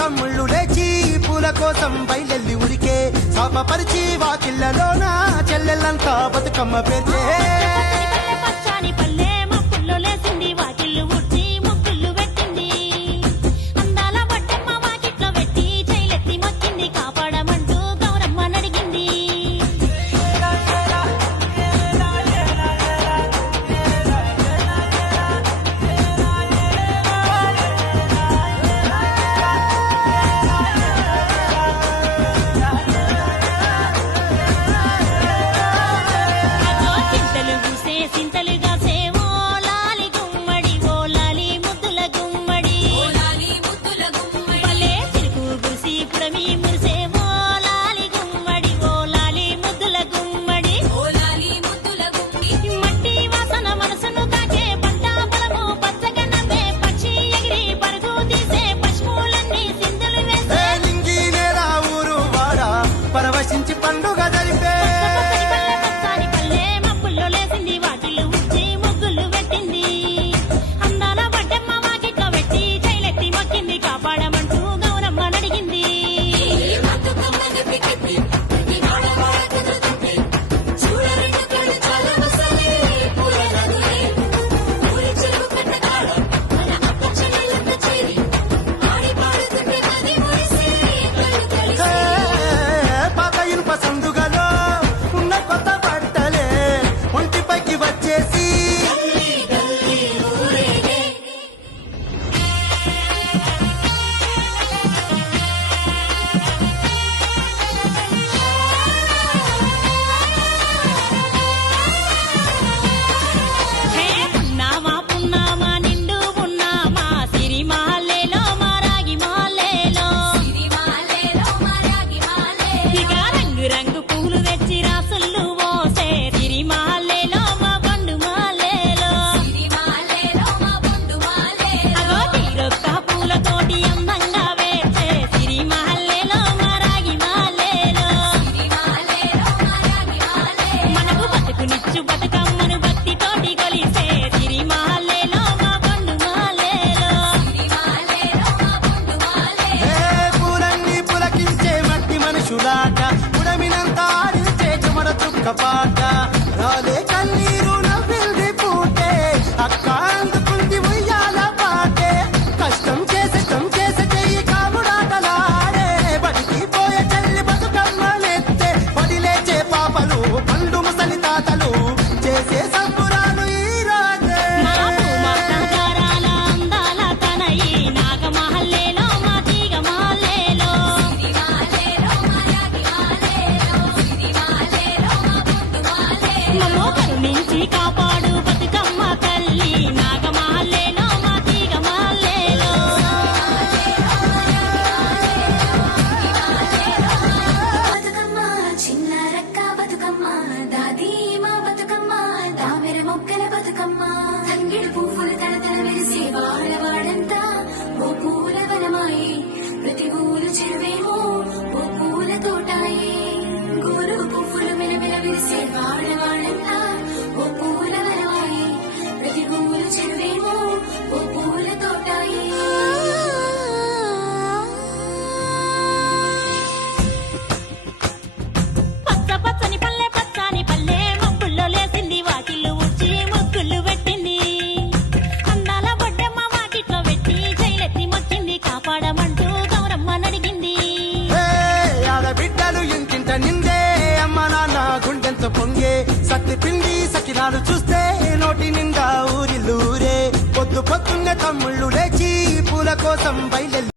తమ్ముళ్ళు లేచి పూల కోసం బయలెల్లి ఉరికే శాపపరిచి వాకిళ్లలోన చెల్లెళ్ళంతా బతుకమ్మ పేర్చే పరవశించి పండుగ జరిపే ఉడమినంత ఆడితే చెమడ చుక్కపాట రాలే కన్నీరు నవ్వింది పూటే అక్క అందుకుంది ఉయ్యాల పాటే కష్టం చేసే చెయ్యి కాముడాటలాడే బడికి పోయే చెల్లి బతుకమ్మనెత్తే పడిలేచే పాపలు పండు ముసలి తాతలు చేసే సంబురాలు ఈ రోజే నుంచి కాపాడు బతుకమ్మ తల్లి నాగమాలేలో మా తీగమాలేలో బతుకమ్మ చిన్న రక్క బతుకమ్మ దాది మా బతుకమ్మ దామెర మొక్కల బతుకమ్మ తంగిడు పువ్వులు తడతడ వెలిసే వాడవాడంతా ఓ పూల వనమాయి ప్రతి ఊరు చెరువేమో ఓ పూల తోటాయి గోరు పువ్వులు మెలమెల వెలిసే వాడవాడంతా ఓ పూల వనమాయి ప్రతి ఊరు చెరువేమో ఓ పూల తోటాయి పచ్చ పచ్చని పల్లె మబ్బుల్లో లేసింది వాకిళ్ళు ఊడ్చి ముగ్గులు పెట్టింది అందాల బొడ్డమ్మ వాకిట్లో పెట్టి జైలెత్తి మొక్కింది కాపాడమంటూ గౌరమ్మ నడిగింది ఆడబిడ్డలు ఇంటింట నిందే అమ్మ నాన్న గుండెంత పొంగే సత్తి పిండి సకినాలు చూస్తే నోటి నిండా ఊరిల్లూరే పొద్దున్నే తమ్ముళ్ళు లేచి పూల కోసం బయలు